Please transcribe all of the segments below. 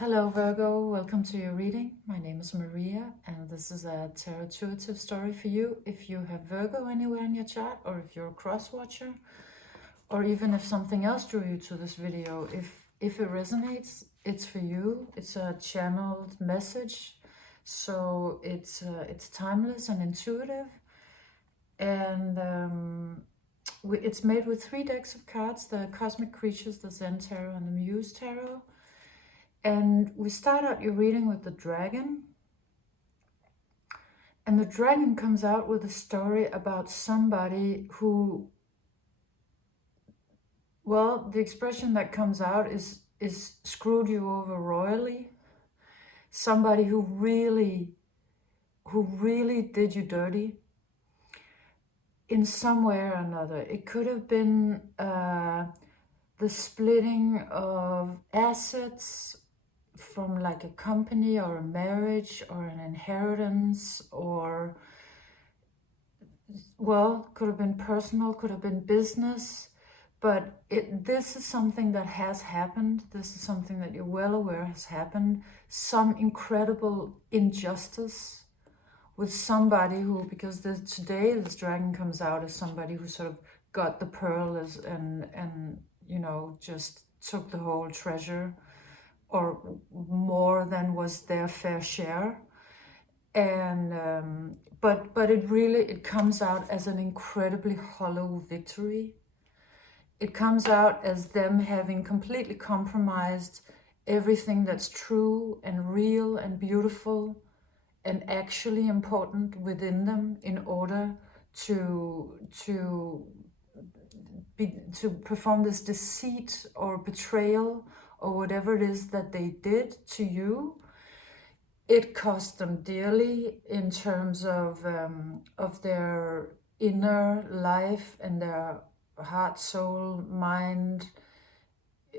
Hello Virgo, welcome to your reading. My name is Maria and this is a tarot intuitive story for you if you have Virgo anywhere in your chart, or if you're a cross watcher, or even if something else drew you to this video. If it resonates, it's for you. It's a channeled message, so it's timeless and intuitive, and it's made with 3 decks of cards: the Cosmic Creatures, the Zen Tarot, and the Muse Tarot. And we start out your reading with the dragon. And the dragon comes out with a story about somebody who, well, the expression that comes out is screwed you over royally. Somebody who really did you dirty in some way or another. It could have been the splitting of assets from like a company or a marriage or an inheritance, or, well, could have been personal, could have been business, but this is something that has happened. This is something that you're well aware has happened. Some incredible injustice with somebody who, because today this dragon comes out as somebody who sort of got the pearl and you know, just took the whole treasure, or more than was their fair share. And but it comes out as an incredibly hollow victory. It comes out as them having completely compromised everything that's true and real and beautiful and actually important within them in order to perform this deceit or betrayal or whatever it is that they did to you. It cost them dearly in terms of their inner life and their heart, soul, mind,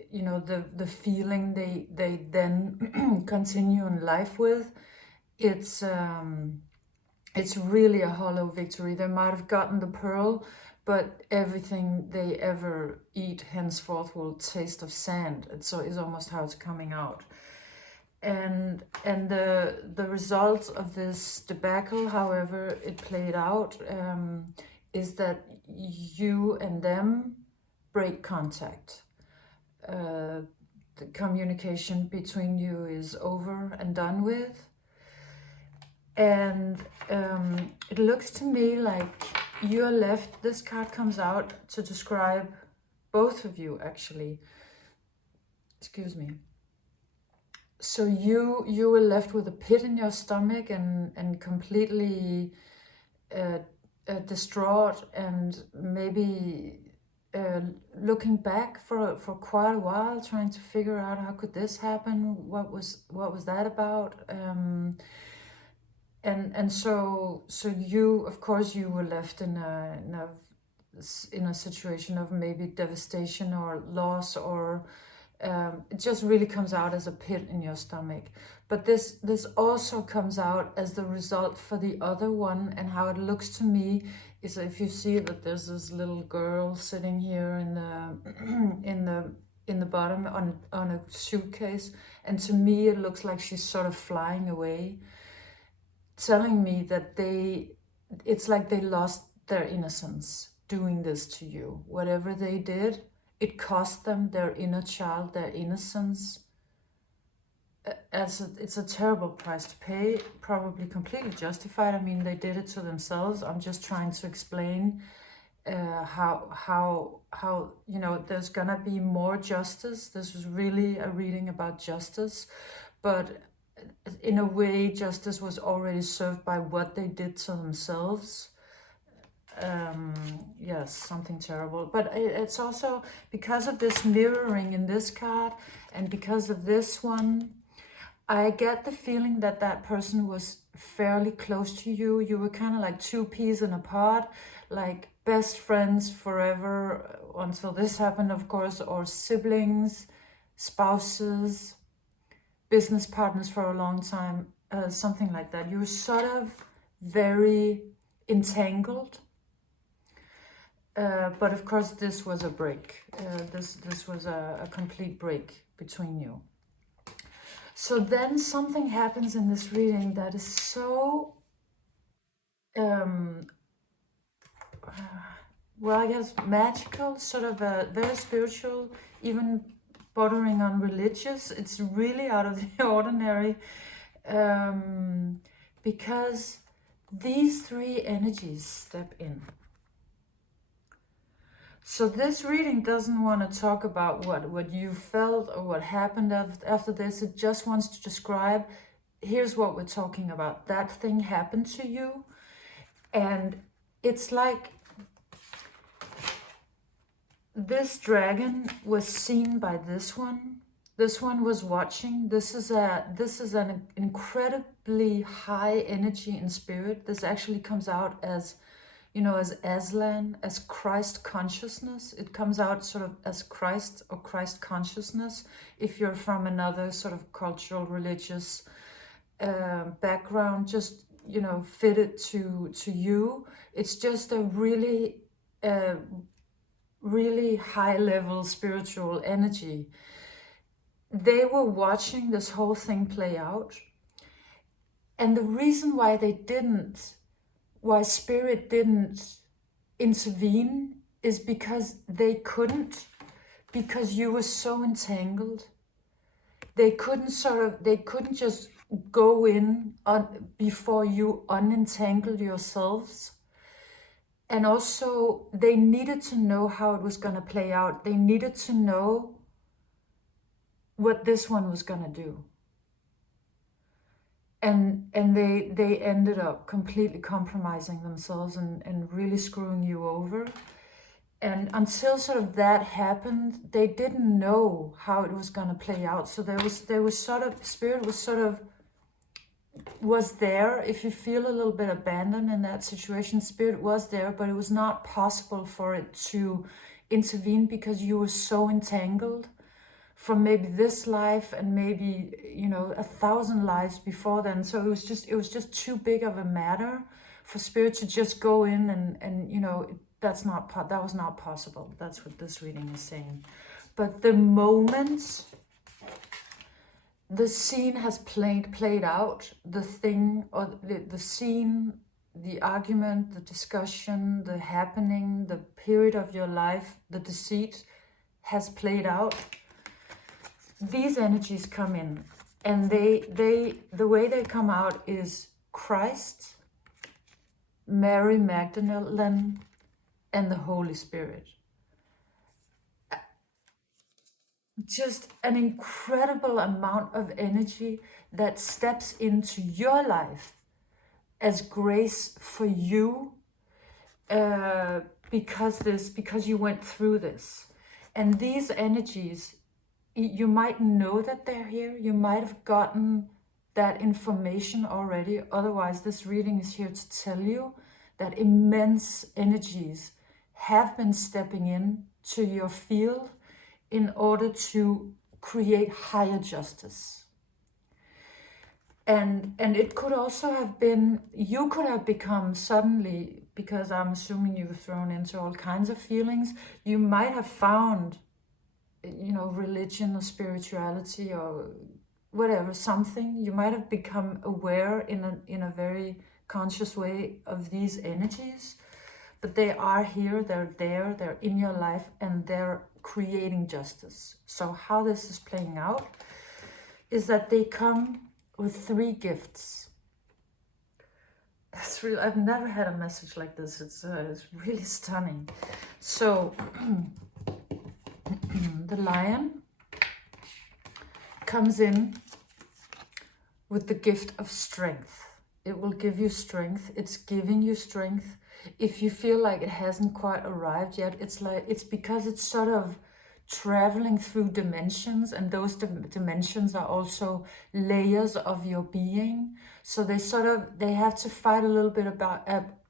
you know, the feeling they then continue in life with. It's really a hollow victory. They might have gotten the pearl, but everything they ever eat henceforth will taste of sand. And so is almost how it's coming out. And the result of this debacle, however it played out, is that you and them break contact. The communication between you is over and done with. And it looks to me like you're left, this card comes out to describe both of you, actually. Excuse me. So you were left with a pit in your stomach and completely distraught, and maybe looking back for quite a while, trying to figure out how could this happen, what was that about, and so you, of course, you were left in a situation of maybe devastation or loss, or it just really comes out as a pit in your stomach. But this also comes out as the result for the other one. And how it looks to me is, if you see that there's this little girl sitting here in the in the bottom on a suitcase, and to me it looks like she's sort of flying away, telling me that it's like they lost their innocence doing this to you. Whatever they did, it cost them their inner child, their innocence. It's a terrible price to pay, probably completely justified. I mean, they did it to themselves. I'm just trying to explain how you know, there's gonna be more justice. This was really a reading about justice, but in a way, justice was already served by what they did to themselves. Yes, something terrible. But it's also because of this mirroring in this card, and because of this one, I get the feeling that that person was fairly close to you. You were kind of like 2 peas in a pod, like best friends forever until this happened, of course, or siblings, spouses, business partners for a long time, something like that. You were sort of very entangled. But of course, this was a break. This was a complete break between you. So then something happens in this reading that is so, well, I guess magical, sort of very spiritual, even bordering on religious. It's really out of the ordinary, because these three energies step in. So this reading doesn't want to talk about what you felt or what happened after this. It just wants to describe, here's what we're talking about. That thing happened to you. And it's like this dragon was seen by this one. This one was watching. This is an incredibly high energy in spirit. This actually comes out as, as Aslan, as Christ consciousness. It comes out sort of as Christ or Christ consciousness. If you're from another sort of cultural, religious background, just, fit it to you. It's just a really, really high level spiritual energy. They were watching this whole thing play out. And the reason why spirit didn't intervene is because they couldn't, because you were so entangled. They couldn't just go in before you unentangled yourselves. And also they needed to know how it was going to play out. They needed to know what this one was going to do. And they ended up completely compromising themselves and really screwing you over. And until sort of that happened, they didn't know how it was going to play out. So there was sort of, spirit was there. If you feel a little bit abandoned in that situation, spirit was there, but it was not possible for it to intervene because you were so entangled from maybe this life and maybe 1,000 lives before then. So it was just too big of a matter for spirit to just go in and that was not possible. That's what this reading is saying. But the moment the scene has played out, the thing or the scene, the argument, the discussion, the happening, the period of your life, the deceit has played out, these energies come in, and the way they come out is Christ, Mary Magdalene, and the Holy Spirit. Just an incredible amount of energy that steps into your life as grace for you, because you went through this. And these energies, you might know that they're here. You might have gotten that information already. Otherwise, this reading is here to tell you that immense energies have been stepping in to your field in order to create higher justice. And it could also have been, you could have become suddenly, because I'm assuming you were thrown into all kinds of feelings, you might have found, religion or spirituality or whatever, something. You might have become aware in a very conscious way of these energies. But they are here, they're there, they're in your life, and they're creating justice. So how this is playing out is that they come with three gifts. It's really, I've never had a message like this. It's really stunning. So the lion comes in with the gift of strength. It will give you strength. It's giving you strength. If you feel like it hasn't quite arrived yet, it's because it's sort of traveling through dimensions, and those dimensions are also layers of your being. So they have to fight a little bit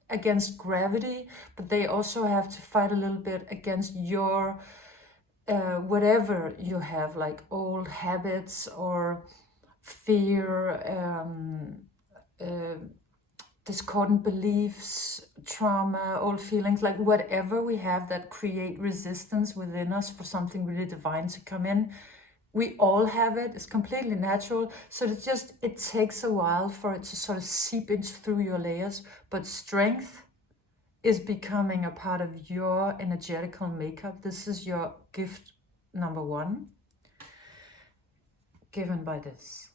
against gravity, but they also have to fight a little bit against your whatever you have, like old habits or fear, discordant beliefs, trauma, old feelings, like whatever we have that create resistance within us for something really divine to come in. We all have it. It's completely natural. So it takes a while for it to sort of seep into through your layers. But strength is becoming a part of your energetical makeup. This is your gift number 1, given by this.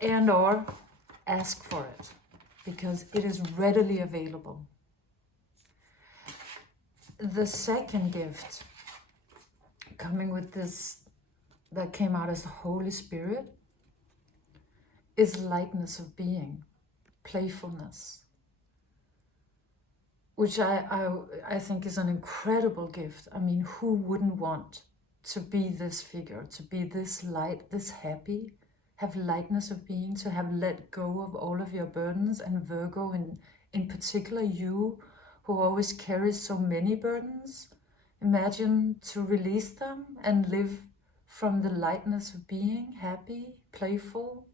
And or ask for it, because it is readily available. The second gift, coming with this, that came out as the Holy Spirit, is lightness of being, playfulness, which I think is an incredible gift. I mean, who wouldn't want to be this figure, to be this light, this happy, have lightness of being, to have let go of all of your burdens, and Virgo in particular, you who always carries so many burdens, imagine to release them and live from the lightness of being, happy, playful.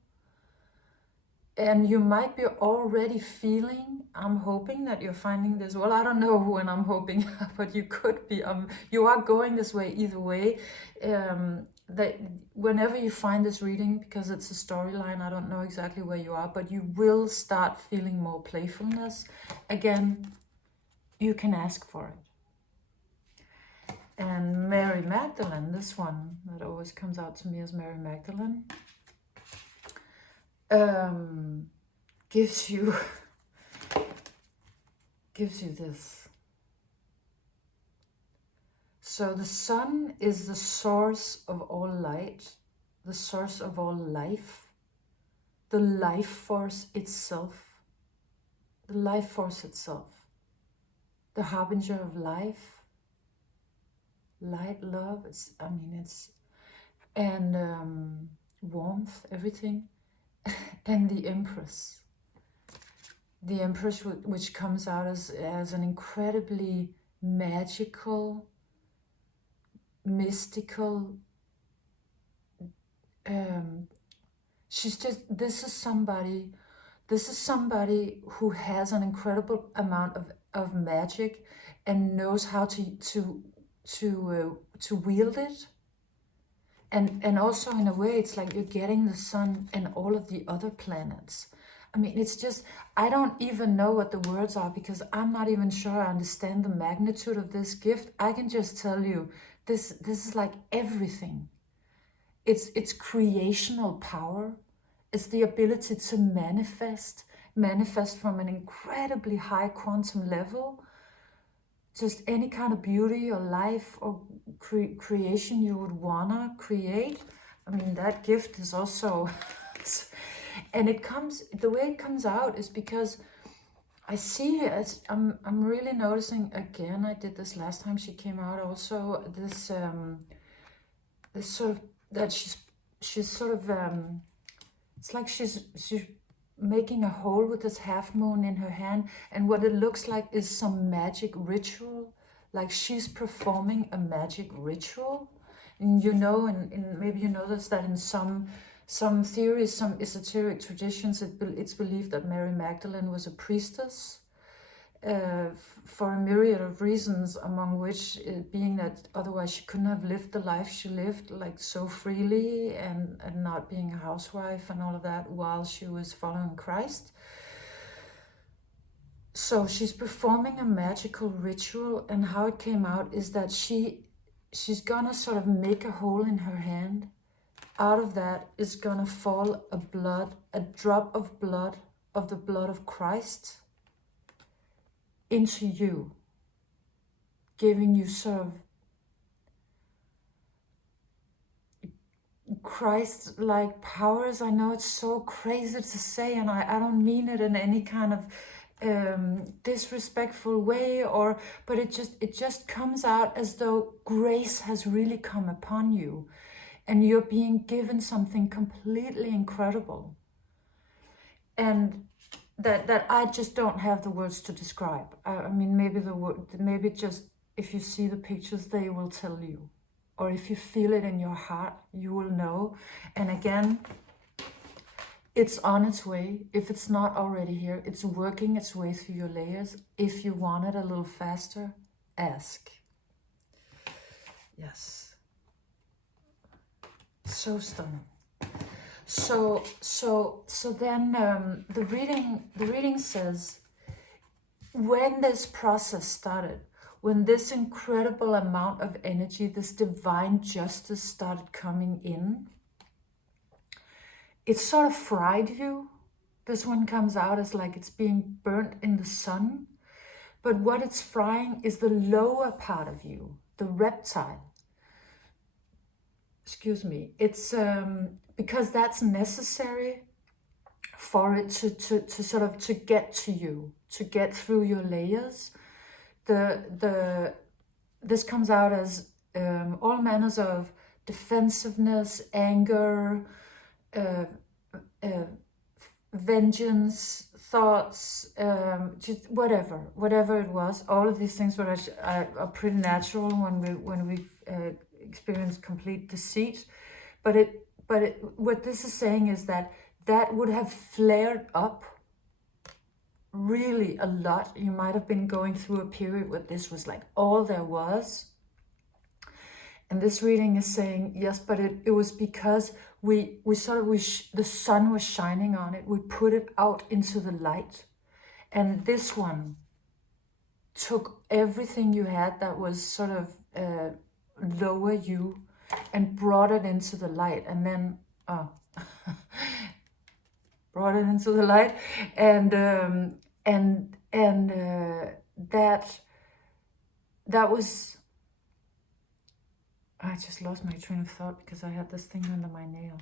And you might be already feeling, I'm hoping that you're finding this, well, I don't know when I'm hoping, but you could be, you are going this way either way. That whenever you find this reading, because it's a storyline, I don't know exactly where you are, but you will start feeling more playfulness. Again, you can ask for it. And Mary Magdalene, this one that always comes out to me as Mary Magdalene, gives you this. So the sun is the source of all light, the source of all life, the life force itself, the life force itself, the harbinger of life, light, love, and warmth, everything. And the Empress, which comes out as an incredibly magical, mystical, this is somebody who has an incredible amount of magic and knows how to wield it. And also, in a way, it's like you're getting the sun and all of the other planets. I mean, it's just, I don't even know what the words are, because I'm not even sure I understand the magnitude of this gift. I can just tell you, this is like everything. It's creational power. It's the ability to manifest from an incredibly high quantum level. Just any kind of beauty or life or creation you would wanna create. I mean, that gift is also, and the way it comes out is because I see it. I'm really noticing again. I did this last time she came out also. This sort of that she's sort of it's like she's making a hole with this half moon in her hand, and what it looks like is some magic ritual, like she's performing a magic ritual. And you know, and maybe you know this, that in some theories, some esoteric traditions, it's believed that Mary Magdalene was a priestess for a myriad of reasons, among which being that otherwise she couldn't have lived the life she lived, like so freely, and not being a housewife and all of that while she was following Christ. So she's performing a magical ritual, and how it came out is that she's gonna sort of make a hole in her hand. Out of that is gonna fall a drop of blood, of the blood of Christ, into you, giving you sort of Christ-like powers. I know it's so crazy to say, and I don't mean it in any kind of disrespectful way, but it just comes out as though grace has really come upon you, and you're being given something completely incredible, and that I just don't have the words to describe. I mean, maybe just if you see the pictures, they will tell you, or if you feel it in your heart, you will know. And again, it's on its way. If it's not already here, it's working its way through your layers. If you want it a little faster, ask. Yes. So stunning. So then the reading says, when this process started, when this incredible amount of energy, this divine justice started coming in, it sort of fried you. This one comes out as like it's being burnt in the sun. But what it's frying is the lower part of you, the reptile. Excuse me. It's because that's necessary for it to sort of to get to you, to get through your layers. This comes out as all manners of defensiveness, anger, vengeance, thoughts, just whatever it was. All of these things are pretty natural when we experience complete deceit. But what this is saying is that would have flared up really a lot. You might have been going through a period where this was like all there was. And this reading is saying, yes, but it was because the sun was shining on it. We put it out into the light. And this one took everything you had that was sort of lower you and brought it into the light. And then, brought it into the light. And that was... I just lost my train of thought because I had this thing under my nail.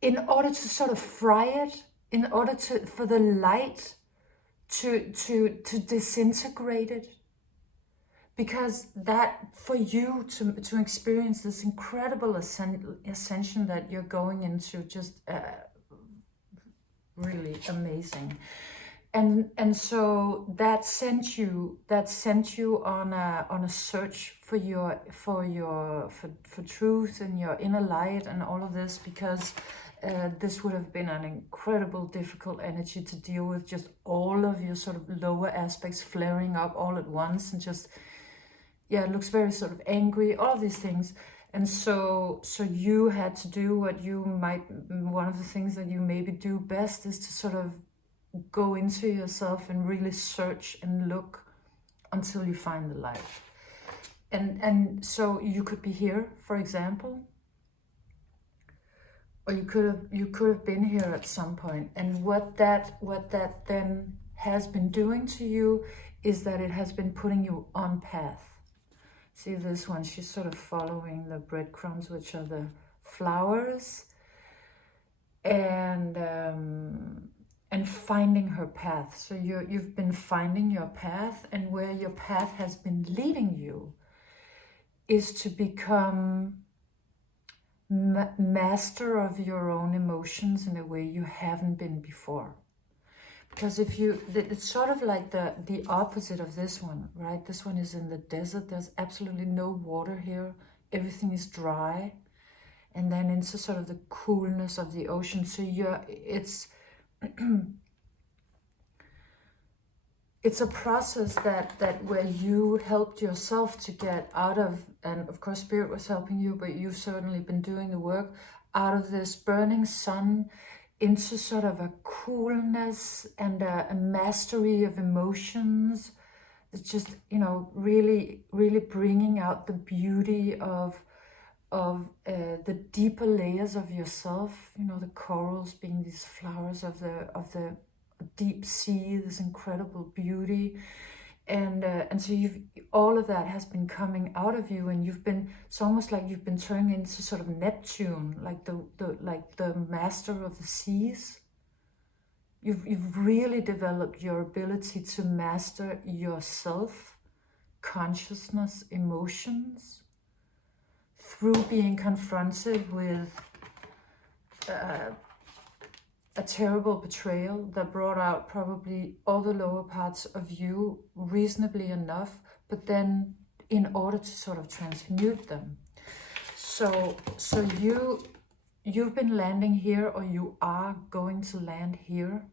In order to sort of fry it, in order for the light to disintegrate it, because that for you to experience this incredible ascension that you're going into, just really amazing. And so that sent you on a search for truth and your inner light and all of this, because this would have been an incredible difficult energy to deal with, just all of your sort of lower aspects flaring up all at once, and just, yeah, it looks very sort of angry, all of these things. And so you had to do one of the things that you maybe do best is to sort of go into yourself and really search and look until you find the light. And so you could be here, for example, or you could have been here at some point. And what that then has been doing to you is that it has been putting you on path. See this one, she's sort of following the breadcrumbs, which are the flowers, and finding her path. So you've been finding your path, and where your path has been leading you is to become master of your own emotions in a way you haven't been before. Because it's sort of like the opposite of this one, right? This one is in the desert. There's absolutely no water here. Everything is dry. And then into sort of the coolness of the ocean. So it's a process that where you helped yourself to get out of, and of course Spirit was helping you, but you've certainly been doing the work, out of this burning sun into sort of a coolness and a mastery of emotions. It's just, really, really bringing out the beauty of the deeper layers of yourself. The corals being these flowers of the deep sea, this incredible beauty, and so all of that has been coming out of you, and it's almost like you've been turning into sort of Neptune, like the master of the seas. You've really developed your ability to master yourself, consciousness, emotions, through being confronted with a terrible betrayal that brought out probably all the lower parts of you reasonably enough, but then in order to sort of transmute them. So you've been landing here, or you are going to land here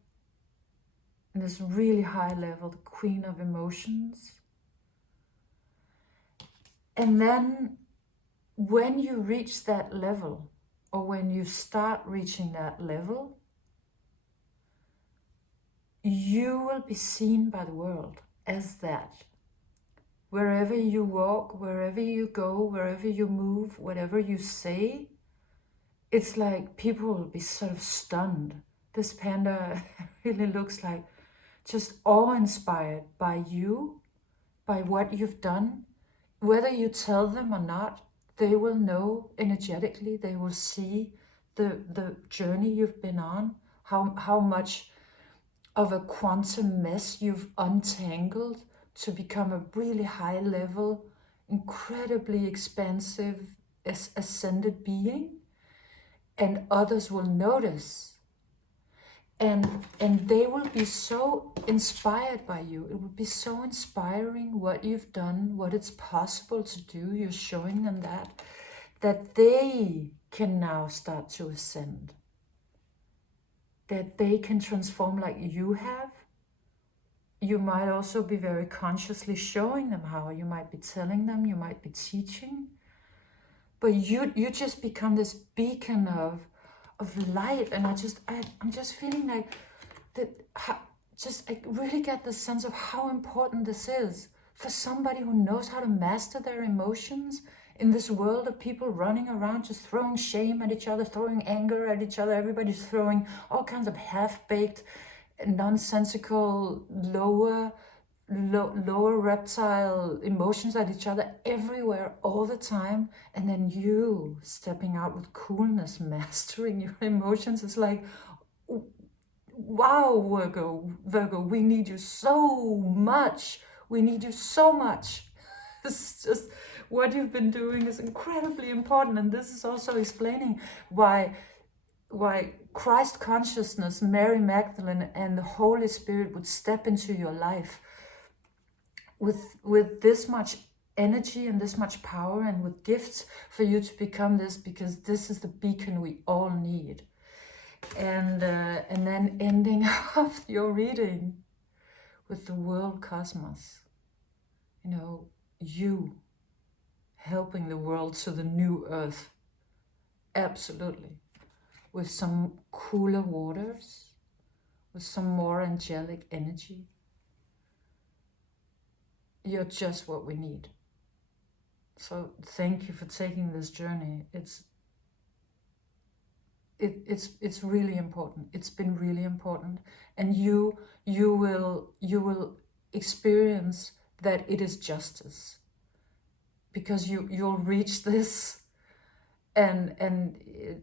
in this really high level, the Queen of Emotions. And then when you reach that level, or when you start reaching that level, you will be seen by the world as that. Wherever you walk, wherever you go, wherever you move, whatever you say, it's like people will be sort of stunned. This panda really looks like just awe-inspired by you, by what you've done. Whether you tell them or not, they will know energetically, they will see the journey you've been on, how much of a quantum mess you've untangled to become a really high level, incredibly expansive, ascended being. And others will notice. And they will be so inspired by you. It will be so inspiring what you've done, what it's possible to do. You're showing them that they can now start to ascend. That they can transform like you have. You might also be very consciously showing them how. You might be telling them, you might be teaching. But you just become this beacon of light, and I'm just feeling like that. I really get the sense of how important this is for somebody who knows how to master their emotions in this world of people running around just throwing shame at each other, throwing anger at each other. Everybody's throwing all kinds of half-baked, nonsensical, lower reptile emotions at each other everywhere all the time. And then you stepping out with coolness, mastering your emotions. It's like, wow, Virgo, we need you so much. We need you so much. It's just what you've been doing is incredibly important. And this is also explaining why Christ consciousness, Mary Magdalene, and the Holy Spirit would step into your life with this much energy and this much power, and with gifts for you to become this, because this is the beacon we all need. And then ending off your reading with the world cosmos. You know, you helping the world to the new earth. Absolutely. With some cooler waters, with some more angelic energy. You're just what we need. So thank you for taking this journey. It's really important. It's been really important, and you will experience that it is justice, because you'll reach this, and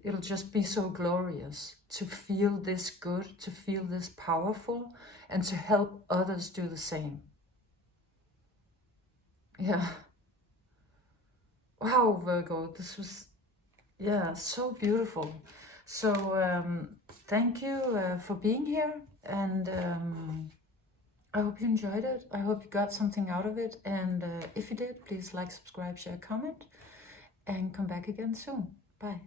it'll just be so glorious to feel this good, to feel this powerful, and to help others do the same. Yeah. Wow, Virgo, this was, yeah, so beautiful. So thank you for being here, and I hope you enjoyed it. I hope you got something out of it, and if you did, please like, subscribe, share, comment, and come back again soon. Bye.